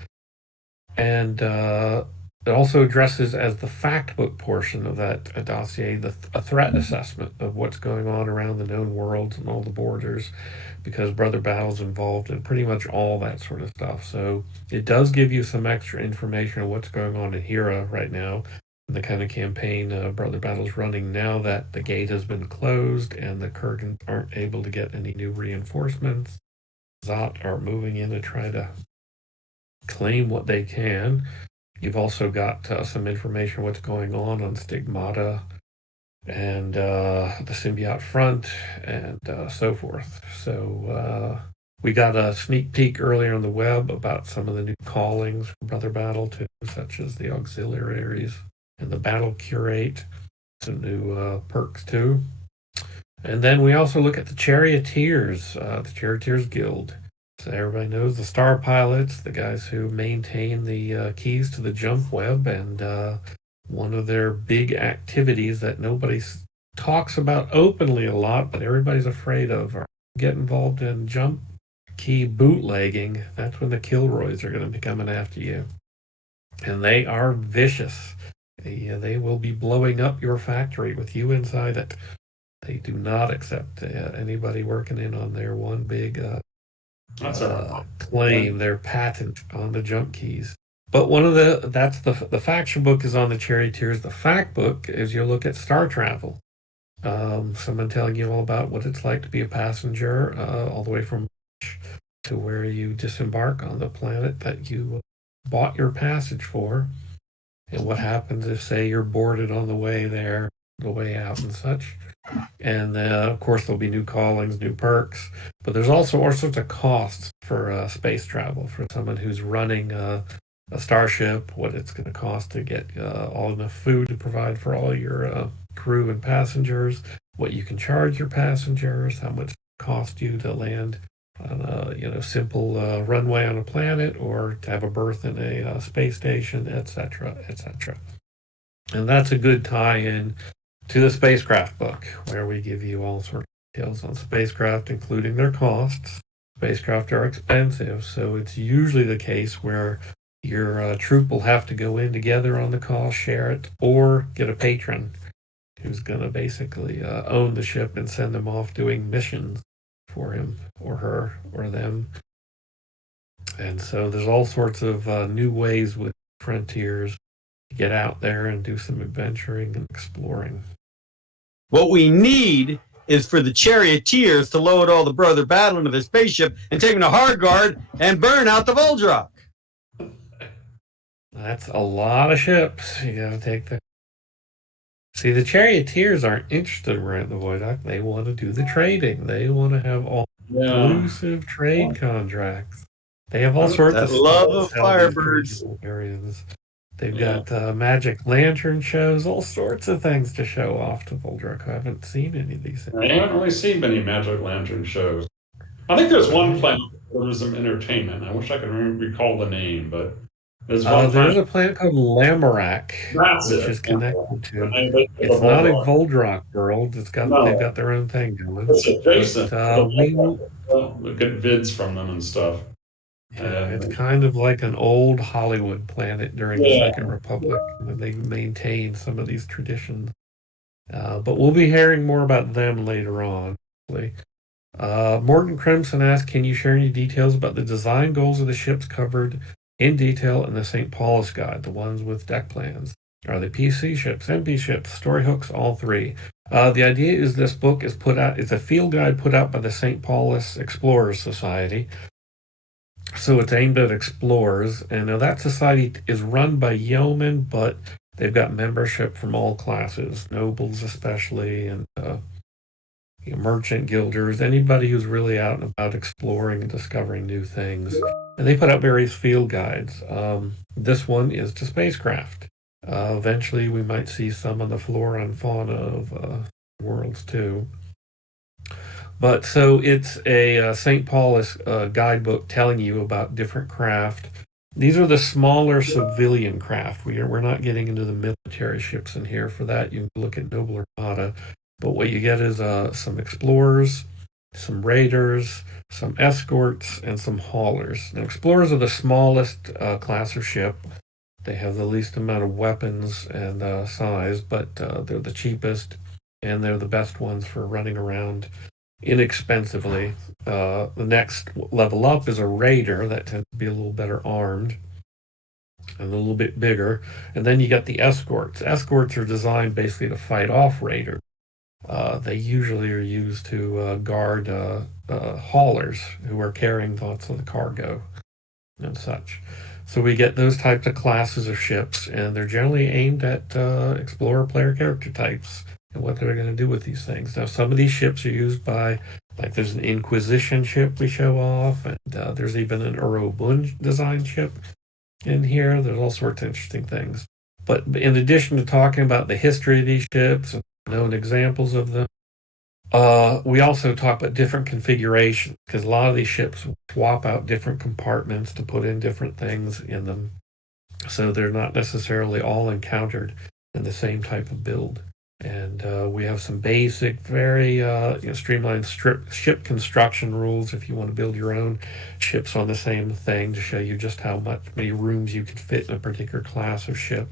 And it also addresses, as the fact book portion of that dossier, a threat assessment of what's going on around the known worlds and all the borders, because Brother Battle's involved in pretty much all that sort of stuff. So it does give you some extra information on what's going on in Hera right now, and the kind of campaign Brother Battle's running now that the gate has been closed and the Kurgans aren't able to get any new reinforcements. Zot are moving in to try to claim what they can. You've also got some information on what's going on Stigmata and the Symbiote Front and so forth. So we got a sneak peek earlier on the web about some of the new callings for Brother Battle too, such as the Auxiliaries and the Battle Curate, some new perks too. And then we also look at the Charioteers, the Charioteers Guild. So everybody knows the Star Pilots, the guys who maintain the keys to the jump web, and one of their big activities that nobody talks about openly a lot, but everybody's afraid of, are get involved in jump key bootlegging. That's when the Kilroys are going to be coming after you. And they are vicious. They will be blowing up your factory with you inside it. They do not accept anybody working in on their one big claim, their patent on the jump keys. But that's the faction book is on the Charioteers. The fact book is you look at star travel. Someone telling you all about what it's like to be a passenger, all the way from to where you disembark on the planet that you bought your passage for, and what happens if, say, you're boarded on the way there, the way out, and such. And of course, there'll be new callings, new perks, but there's also all sorts of costs for space travel for someone who's running a starship, what it's going to cost to get all enough food to provide for all your crew and passengers, what you can charge your passengers, how much it costs you to land on a simple runway on a planet, or to have a berth in a space station, etc., etc. And that's a good tie-in to the spacecraft book, where we give you all sorts of details on spacecraft, including their costs. Spacecraft are expensive, so it's usually the case where your troop will have to go in together on the cost, share it, or get a patron who's going to basically own the ship and send them off doing missions for him or her or them. And so there's all sorts of new ways with Frontiers to get out there and do some adventuring and exploring. What we need is for the Charioteers to load all the Brother Battle into their spaceship and take them to Hardguard and burn out the Voldrak. That's a lot of ships. You gotta take the... See, the Charioteers aren't interested around the Voidok. They want to do the trading. They want to have all exclusive trade contracts. They have all sorts of love of Firebirds areas. They've got magic lantern shows, all sorts of things to show off to Voldrak. I haven't seen any of these things. I haven't really seen many magic lantern shows. I think there's one planet tourism entertainment. I wish I could recall the name, but there's one. There's a planet called Lamarak, which is connected to. It's not a Voldrak world. They've got their own thing going. It's adjacent. We will get vids from them and stuff. It's kind of like an old Hollywood planet during the Second Republic, and they maintain some of these traditions. But we'll be hearing more about them later on. Morgan Crimson asks, can you share any details about the design goals of the ships covered in detail in the St. Paul's Guide, the ones with deck plans? Are they PC ships, MP ships, story hooks, all three? The idea is this book is put out, it's a field guide put out by the St. Paul's Explorers Society. So it's aimed at explorers, and now that society is run by yeomen, but they've got membership from all classes, nobles especially, and merchant guilders, anybody who's really out and about exploring and discovering new things. And they put out various field guides. This one is to spacecraft. Eventually, we might see some on the flora and fauna of worlds too. But so it's a St. Paul's guidebook telling you about different craft. These are the smaller civilian craft. We're not getting into the military ships in here. For that, you can look at Noble Armada. But what you get is some explorers, some raiders, some escorts, and some haulers. Now, explorers are the smallest class of ship. They have the least amount of weapons and size, but they're the cheapest, and they're the best ones for running around inexpensively. The next level up is a raider that tends to be a little better armed and a little bit bigger. And then you got the escorts. Escorts are designed basically to fight off raiders. They usually are used to guard haulers who are carrying lots of the cargo and such. So we get those types of classes of ships, and they're generally aimed at explorer player character types and what they're going to do with these things. Now, some of these ships are used by, like there's an Inquisition ship we show off, and there's even an Urobun design ship in here. There's all sorts of interesting things. But in addition to talking about the history of these ships and known examples of them, we also talk about different configurations, because a lot of these ships swap out different compartments to put in different things in them. So they're not necessarily all encountered in the same type of build. And we have some basic, very streamlined ship construction rules if you want to build your own ships on the same thing, to show you just how many rooms you can fit in a particular class of ship.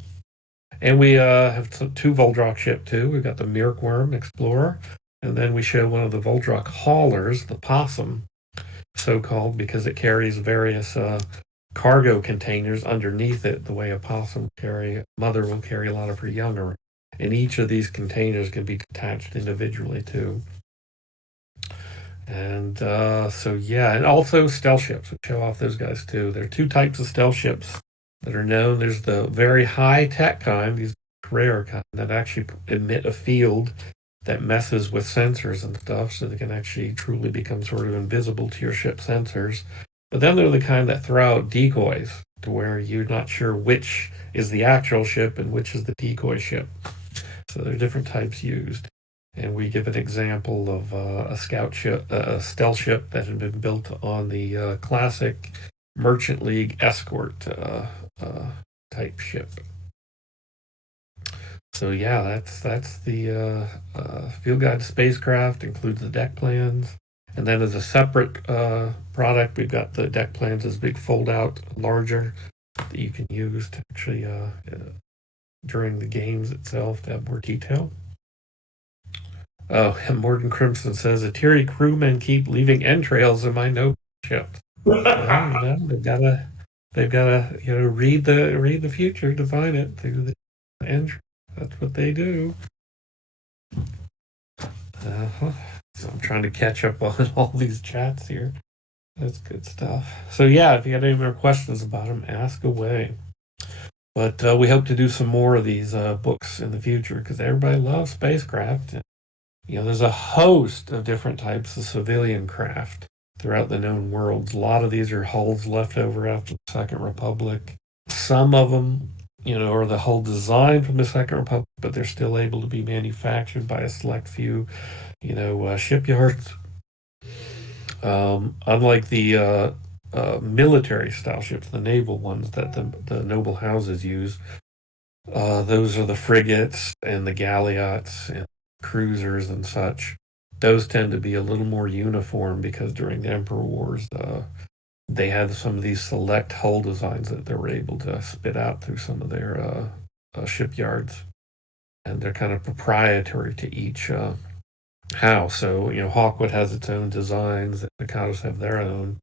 And we have two Voldrock ship too. We've got the Mirkworm Explorer, and then we show one of the Voldrock haulers, the Possum, so-called because it carries various cargo containers underneath it, the way a possum mother will carry a lot of her young around. And each of these containers can be detached individually too. And and also stealth ships. We show off those guys too. There are two types of stealth ships that are known. There's the very high-tech kind, these rare kind, that actually emit a field that messes with sensors and stuff, so they can actually truly become sort of invisible to your ship sensors. But then they're the kind that throw out decoys, to where you're not sure which is the actual ship and which is the decoy ship. So there are different types used. And we give an example of a scout ship, a stealth ship that had been built on the classic Merchant League escort type ship. So yeah, that's the field guide to spacecraft, includes the deck plans. And then as a separate product, we've got the deck plans as big fold out, larger, that you can use to actually during the games itself to have more detail. Oh, and Morgan Crimson says, Atiri crewmen keep leaving entrails in my note ship. Well, they've gotta read the future to find it through the entrails. That's what they do. So I'm trying to catch up on all these chats here. That's good stuff. So yeah, if you got any more questions about them, ask away. But we hope to do some more of these books in the future, because everybody loves spacecraft. And, there's a host of different types of civilian craft throughout the known worlds. A lot of these are hulls left over after the Second Republic. Some of them, are the hull design from the Second Republic, but they're still able to be manufactured by a select few, shipyards. Unlike the military style ships, the naval ones that the noble houses use, those are the frigates and the galleots and cruisers and such. Those tend to be a little more uniform, because during the Emperor Wars, they had some of these select hull designs that they were able to spit out through some of their shipyards, and they're kind of proprietary to each how. So, Hawkwood has its own designs, and Mikados have their own.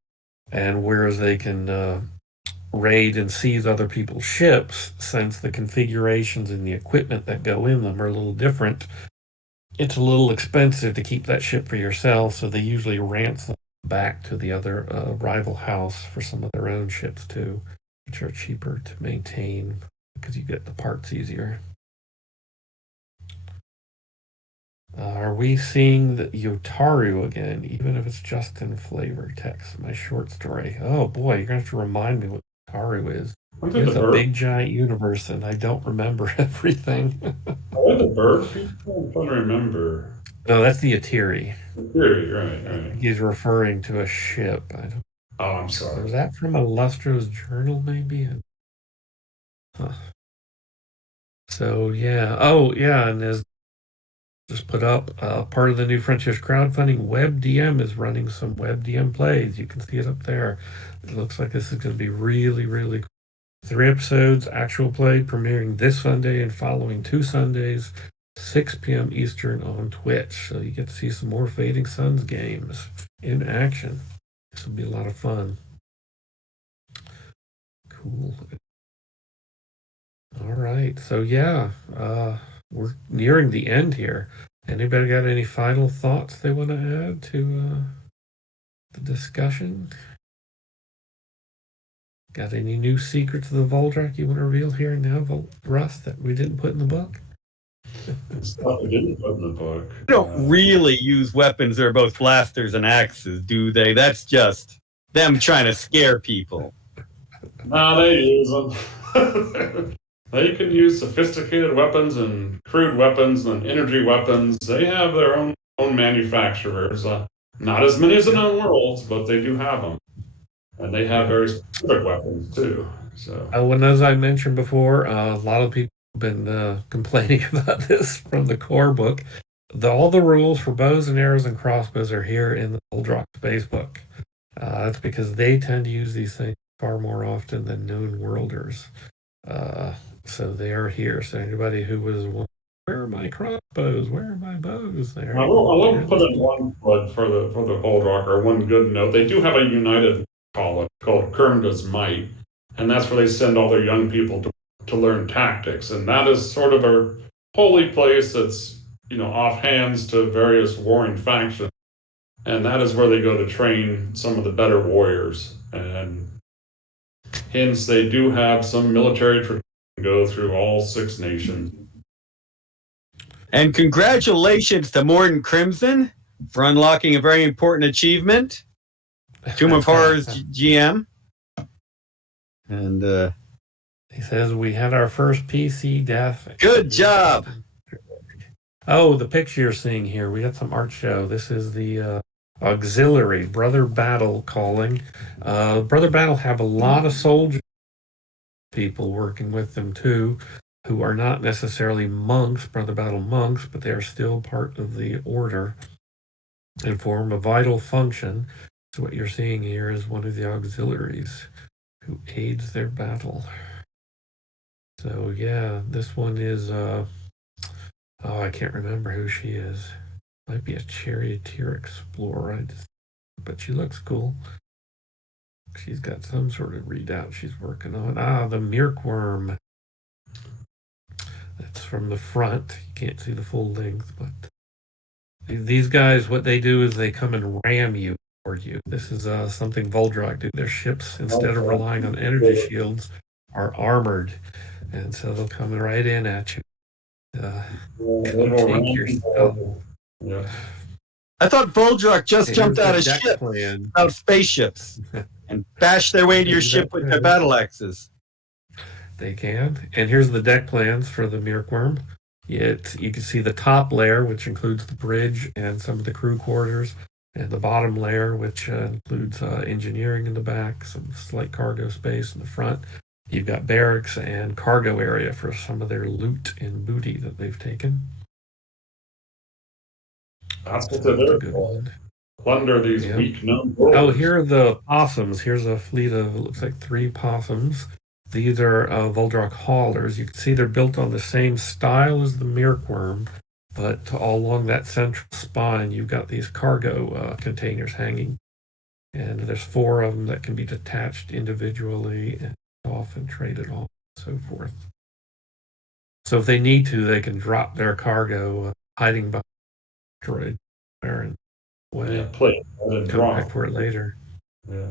And whereas they can raid and seize other people's ships, since the configurations and the equipment that go in them are a little different, it's a little expensive to keep that ship for yourself, so they usually ransom back to the other rival house for some of their own ships too, which are cheaper to maintain because you get the parts easier. Are we seeing the Yotaru again, even if it's just in flavor text? My short story. Oh boy, you're gonna have to remind me what Yotaru is. It's a big giant universe, and I don't remember everything. Oh, the bird? I'm trying to remember. No, that's the Atiri. Right. He's referring to a ship. Oh, I'm sorry. Was that from a Lustro's journal, maybe? Huh. So, yeah. Oh, yeah, and as just put up, part of the New Frontiers crowdfunding, WebDM is running some WebDM plays. You can see it up there. It looks like this is going to be really, really cool. 3 episodes, actual play, premiering this Sunday and following 2 Sundays, 6 p.m. Eastern on Twitch. So you get to see some more Fading Suns games in action. This will be a lot of fun. Cool. All right. So, yeah, we're nearing the end here. Anybody got any final thoughts they want to add to the discussion? Got any new secrets of the Voldrak you want to reveal here now, Russ, that we didn't put in the book? Stuff I didn't put in the book. They don't really use weapons that are both blasters and axes, do they? That's just them trying to scare people. No, they use them. They can use sophisticated weapons and crude weapons and energy weapons. They have their own manufacturers. Not as many as in Known Worlds, but they do have them. And they have very specific weapons too. So, and as I mentioned before, a lot of people have been complaining about this from the core book. All the rules for bows and arrows and crossbows are here in the Voldrak Space book. That's because they tend to use these things far more often than Known Worlders. So they are here. So anybody who was wondering, where are my crossbows? Where are my bows? There. I will put in one foot for the Voldrak, or one good note. They do have a united college called Kermda's Might, and that's where they send all their young people to learn tactics. And that is sort of a holy place that's off hands to various warring factions. And that is where they go to train some of the better warriors. And hence they do have some military tradition go through all 6 nations. And congratulations to Morden Crimson for unlocking a very important achievement. Tomb of Horrors GM. And he says we had our first PC death. Good job. Oh, the picture you're seeing here, we got some art show. This is the auxiliary, Brother Battle calling. Brother Battle have a lot of soldier people working with them too, who are not necessarily monks, Brother Battle monks, but they are still part of the order and form a vital function. So what you're seeing here is one of the auxiliaries who aids their battle. So yeah, this one is I can't remember who she is. Might be a charioteer explorer, but she looks cool. She's got some sort of readout she's working on. The Mirkworm. That's from the front. You can't see the full length, but these guys, what they do is they come and ram you for you. This is something Voldrak do. Their ships, instead of relying on energy shields, are armored, and so they'll come right in at you. Take your stuff. Yeah. I thought Voldrak just jumped out of ships, out of spaceships, and bashed their way into your ship with their battle axes. They can. And here's the deck plans for the Mirkworm. You can see the top layer, which includes the bridge and some of the crew quarters, and the bottom layer, which includes engineering in the back, some slight cargo space in the front. You've got barracks and cargo area for some of their loot and booty that they've taken. That's what they're there for. Plunder these weak known worlds. Oh, here are the possums. Here's a fleet of, it looks like 3 possums. These are Voldrak haulers. You can see they're built on the same style as the Mirkworm, But all along that central spine, you've got these cargo containers hanging, and there's 4 of them that can be detached individually and off and traded off and so forth. So if they need to, they can drop their cargo hiding behind the droid there and away. Yeah, play it and Come drop. back for it later. Yeah.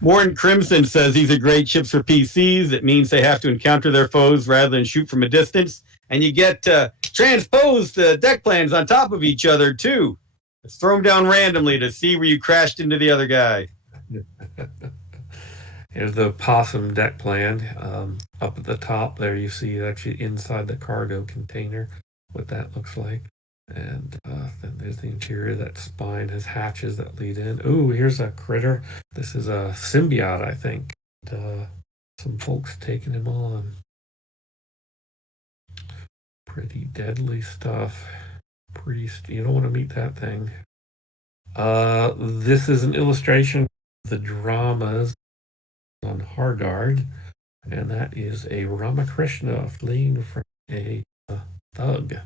Warren Crimson says these are great ships for PCs. It means they have to encounter their foes rather than shoot from a distance. And you get transposed deck plans on top of each other, too. Just throw them down randomly to see where you crashed into the other guy. Here's the possum deck plan. Up at the top there, you see actually inside the cargo container what that looks like. And then there's the interior. That spine has hatches that lead in. Ooh, here's a critter. This is a symbiote, I think. Some folks taking him on. Pretty deadly stuff. You don't want to meet that thing. This is an illustration of the dramas on Hargard, and that is a Ramakrishna fleeing from a thug.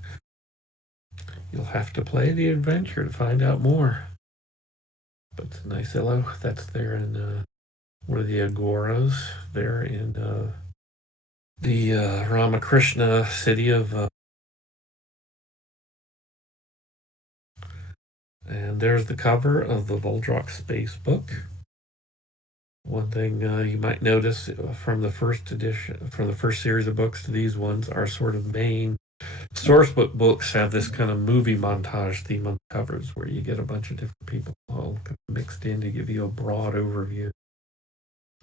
You'll have to play the adventure to find out more. But it's a nice illo. That's there in one of the agoras there in the Ramakrishna city of and there's the cover of the Voldrock Space book. One thing you might notice from the first edition, from the first series of books to these ones, our sort of main source book books have this kind of movie montage theme on the covers where you get a bunch of different people all mixed in to give you a broad overview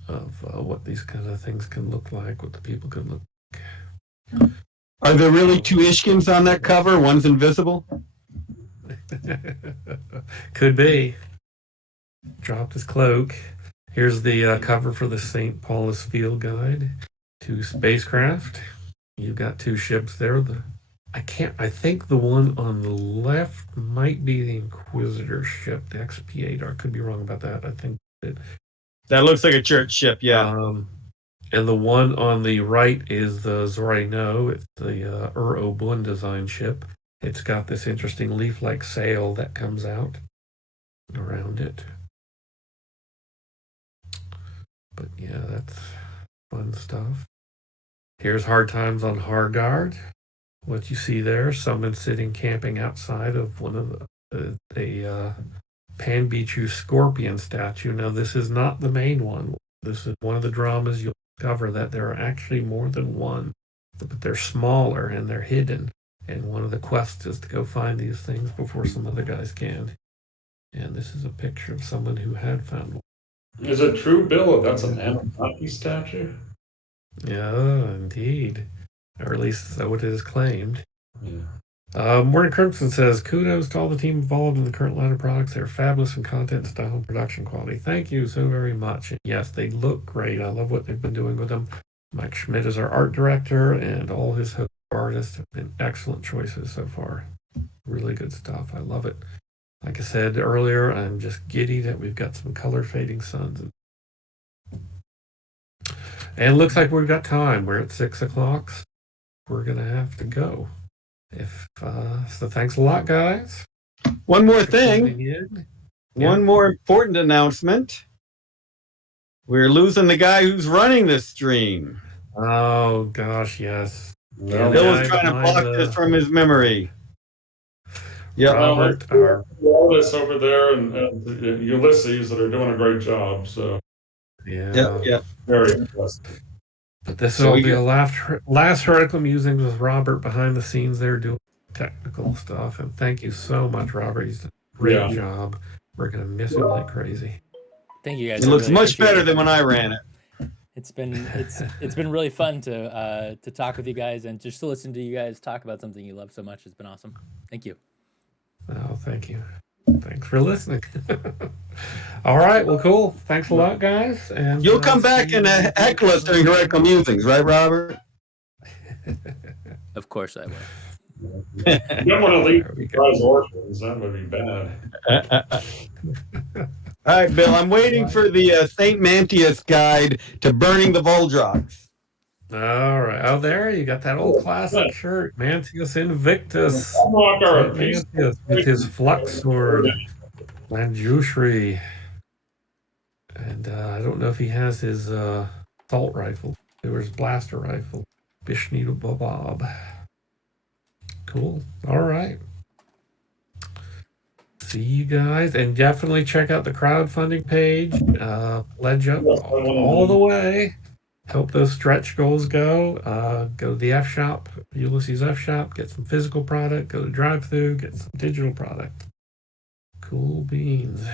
of what these kind of things can look like, what the people can look like. Are there really 2 Ishkins on that cover? One's invisible? Could be. Dropped his cloak. Here's the cover for the St. Paul's Field Guide to Spacecraft. You've got 2 ships there. I think the one on the left might be the Inquisitor ship, the XP8. I could be wrong about that. I think that looks like a church ship, yeah. And the one on the right is the Zorino. It's the Obun design ship. It's got this interesting leaf-like sail that comes out around it. But yeah, that's fun stuff. Here's Hard Times on Hargard. What you see there, someone sitting camping outside of one of a Panbichu scorpion statue. Now, this is not the main one. This is one of the dramas. You'll discover that there are actually more than one, but they're smaller and they're hidden. And one of the quests is to go find these things before some other guys can. And this is a picture of someone who had found one. Is it true, Bill, that that's an Anunnaki statue? Yeah, indeed. Or at least so it is claimed. Yeah. Morgan Crimson says, kudos to all the team involved in the current line of products. They're fabulous in content, style, and production quality. Thank you so very much. And yes, they look great. I love what they've been doing with them. Mike Schmidt is our art director, and all his artists have been excellent choices so far. Really good stuff. I love it. Like I said earlier, I'm just giddy that we've got some color fading suns. And it looks like we've got time. We're at 6 o'clock. So we're going to have to go. So thanks a lot, guys. One more thing. One more important announcement. We're losing the guy who's running this stream. Oh, gosh, yes. Yeah, Bill was trying to block this from his memory. Yeah, Robert, our artists over there and Ulysses that are doing a great job. So yeah, very impressive. But this will be a last Heretical Musings with Robert behind the scenes there doing technical stuff. And thank you so much, Robert. He's done a great job. We're gonna miss him like crazy. Thank you guys. It looks much better than when I ran it. It's been really fun to talk with you guys and just to listen to you guys talk about something you love so much. It's been awesome. Thank you. Oh, thank you. Thanks for listening. All right, well, cool. Thanks a lot, guys. And you'll come back and heckle us during Heretical Musings, right, Robert? Of course I will. You don't want to leave guys orphans. That would be bad. All right, Bill, I'm waiting for the St. Mantius guide to burning the Voldroks. All right. Oh, there you got that old classic shirt, Mantius Invictus. Unlock our Saint peace. Mantius with his flux sword, Lanjushri, and I don't know if he has his assault rifle or his blaster rifle, Bishnita Bob. Cool. All right. See you guys, and definitely check out the crowdfunding page. Pledge up all the way. Help those stretch goals go. Go to the F shop, Ulysses F shop, get some physical product. Go to drive through, get some digital product. Cool beans.